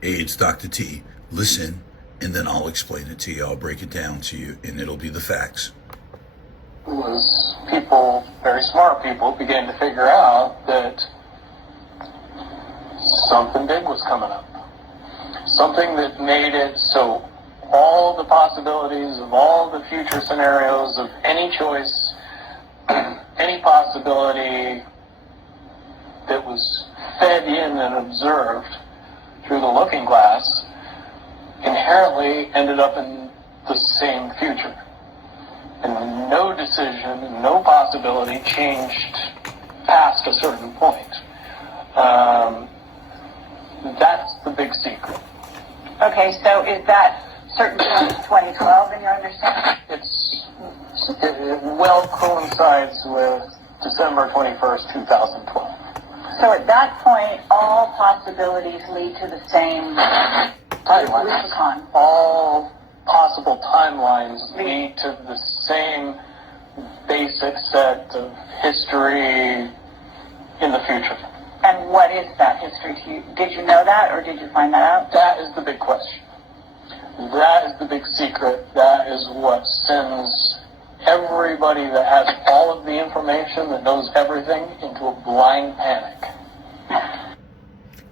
Hey, it's Dr. T. Listen, and then I'll explain it to you. I'll break it down to you, and it'll be the facts. Was people, very smart people, began to figure out that something big was coming up. Something that made it so all the possibilities of all the future scenarios of any choice, any possibility that was fed in and observed through the looking glass inherently ended up in the same future. And no decision, no possibility changed past a certain point. That's the big secret. Okay, so is that certain point 2012 in your understanding? It well coincides with December 21st, 2012. So at that point, all possibilities lead to the same Timelines. lexicon. All possible timelines lead to the same basic set of history in the future. And what is that history to you? Did you know that, or did you find that out? That is the big question. That is the big secret. That is what sends everybody that has all of the information, that knows everything, into a blind panic.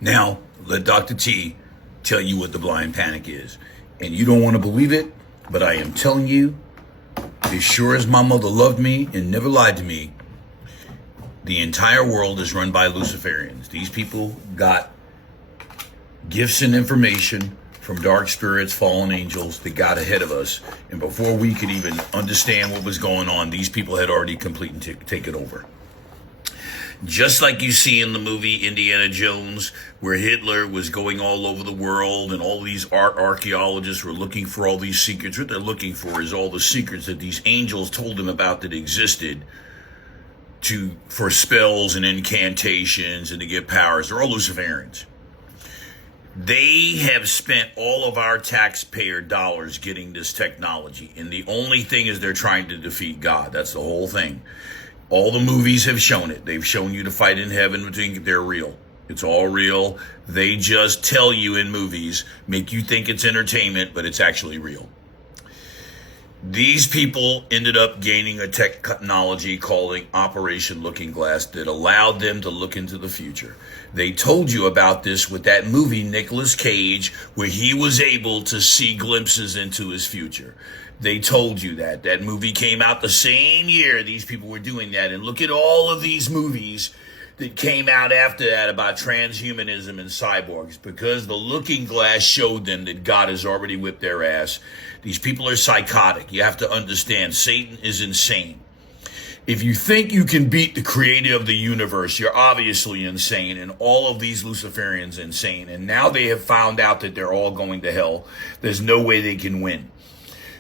Now, let Dr. T tell you what the blind panic is. And you don't want to believe it, but I am telling you, as sure as my mother loved me and never lied to me, the entire world is run by Luciferians. These people got gifts and information from dark spirits, fallen angels that got ahead of us. And before we could even understand what was going on, these people had already completely taken over. Just like you see in the movie Indiana Jones, where Hitler was going all over the world and all these archaeologists were looking for all these secrets. What they're looking for is all the secrets that these angels told them about that existed for spells and incantations and to get powers. They're all Luciferians. They have spent all of our taxpayer dollars getting this technology. And the only thing is they're trying to defeat God. That's the whole thing. All the movies have shown it. They've shown you to fight in heaven, but they're real. It's all real. They just tell you in movies, make you think it's entertainment, but it's actually real. These people ended up gaining a technology called Operation Looking Glass that allowed them to look into the future. They told you about this with that movie, Nicolas Cage, where he was able to see glimpses into his future. They told you that. That movie came out the same year these people were doing that. And look at all of these movies that came out after that about transhumanism and cyborgs, because the looking glass showed them that God has already whipped their ass. These people are psychotic. You have to understand, Satan is insane. If you think you can beat the creator of the universe, you're obviously insane, and all of these Luciferians insane. And now they have found out that they're all going to hell. There's no way they can win.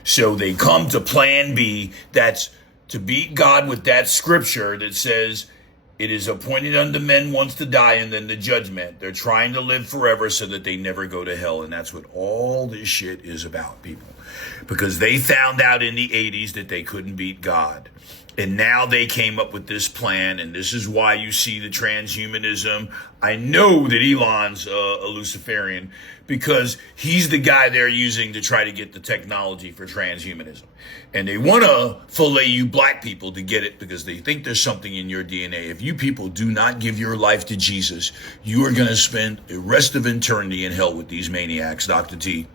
So they come to plan B, that's to beat God with that scripture that says, it is appointed unto men once to die and then the judgment. They're trying to live forever so that they never go to hell. And that's what all this shit is about, people. Because they found out in the 80s that they couldn't beat God. And now they came up with this plan, and this is why you see the transhumanism. I know that Elon's a Luciferian because he's the guy they're using to try to get the technology for transhumanism. And they want to fillet you black people to get it because they think there's something in your DNA. If you people do not give your life to Jesus, you are going to spend the rest of eternity in hell with these maniacs. Dr. T.